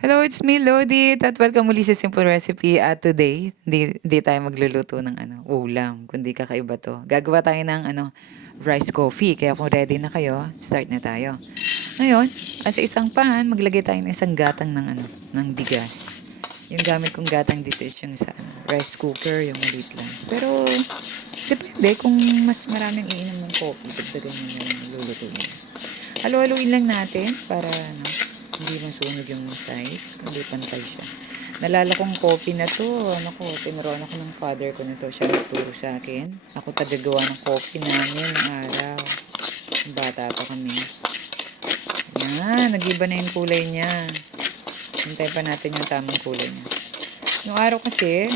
Hello, it's me, Lodit, at welcome muli sa Simple Recipe. At today, hindi, hindi tayo magluluto ng ano, ulam, kundi kakaiba to. Gagawa tayo ng ano, rice coffee. Kaya kung ready na kayo, start na tayo. Ngayon, sa isang pan, maglagay tayo ng isang gatang ng ano, ng bigas. Yung gamit kong gatang dito is yung sa ano, rice cooker, yung maliit lang. Pero, depende kung mas maraming iinom ng coffee, dagdagan mo na yung luluto mo. Halo-haluin lang natin para ano, hindi masunog yung size, hindi pantay siya. Nalala kong coffee na to. Naku, tinuruan ako ng father ko nito. Siya nagturo sa akin. Ako tagagawa ng coffee namin ng araw. Bata pa kami. Yan, nag-iba na yung kulay niya. Hintay pa natin yung tamang kulay niya. Yung araw kasi,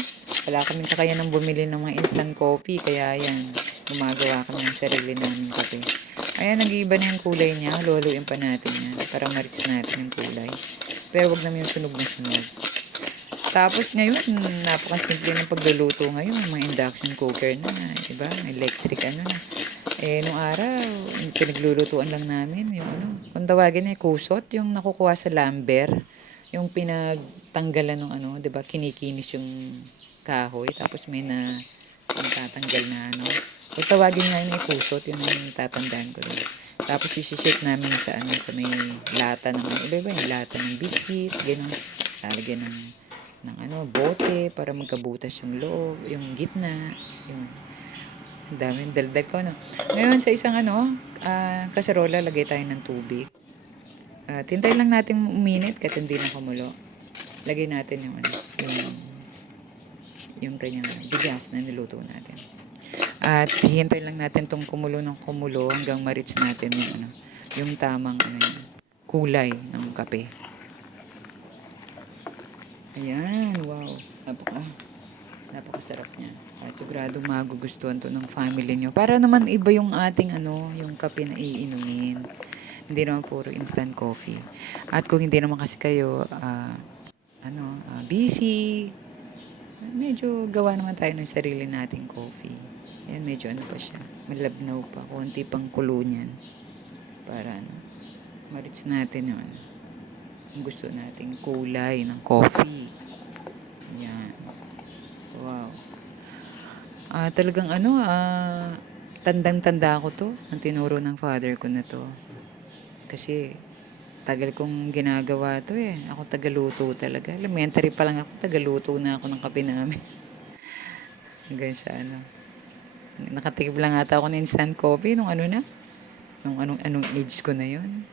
wala kaming kakayanan bumili ng mga instant coffee. Kaya yan, gumagawa kami ng sarili namin kape. Ayan, nag-iiba na yung kulay niya. Luluin pa natin yan para ma-reach natin yung kulay. Pero wag naman yung sunog na sunog. Tapos ngayon, napakasimple ng pagluluto ngayon. Mga induction cooker na, diba? Electric ano na. Eh, nung araw, pinaglulutuan lang namin yung ano, kung tawagin ay kusot, yung nakukuha sa lamber, yung pinagtanggalan ng ano, 'di ba? Kinikinis yung kahoy tapos may na yung tatanggal na ano. Kung tawagin nga yun ay kusot, yun ang tatandaan ko rin. Tapos isi-shake namin sa ano, sa may lata ng ano, iba-iba yung lata ng biscuit, gano'n. Lalagyan ng ng ano, bote para magkabutas yung loob, yung gitna, yun. Ang daming daldal ko, no? Ngayon, sa isang ano, ah, kaserola, lagay tayo ng tubig. Uh, tintay lang natin uminit kahit hindi na kumulo. Lagay natin yung ano, yung, yung kanyang bigas na niluto natin. At hihintay lang natin tong kumulo ng kumulo hanggang ma-reach natin yung ano, yung tamang ano yun, kulay ng kape. Ayan, wow. Napaka, napakasarap niya. At sigurado magugustuhan to ng family nyo. Para naman iba yung ating ano, yung kape na iinumin. Hindi naman puro instant coffee. At kung hindi naman kasi kayo, ah, ano, ah, busy, medyo gawa naman tayo ng sarili nating coffee. Ayan, medyo ano pa siya. Malabnaw pa. Kunti pang kulo niyan. Para ano, ma-reach natin ano, ang gusto nating kulay ng coffee. Yan. Wow. Ah, talagang ano, ah, tandang-tanda ko to. Ang tinuro ng father ko na to. Kasi, tagal kong ginagawa to eh. Ako tagaluto talaga. Elementary pa lang ako, tagaluto na ako ng kape namin. Hanggang sa ano. Nakatikip lang ata ako ng instant coffee nung ano na. Nung anong, anong age ko na yun.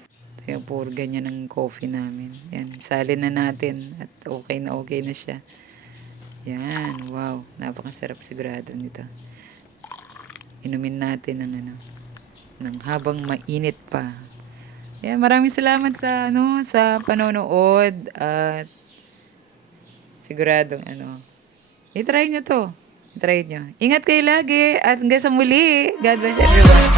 Kaya puro ganyan ang coffee namin. Yan, salin na natin at okay na okay na siya. Yan, wow. Napakasarap sigurado nito. Inumin natin ng ano, ng habang mainit pa. Yan, maraming salamat sa ano, sa panonood at siguradong ano. I-try nyo to. I-try nyo. Ingat kayo lagi at hanggang sa muli. God bless everyone.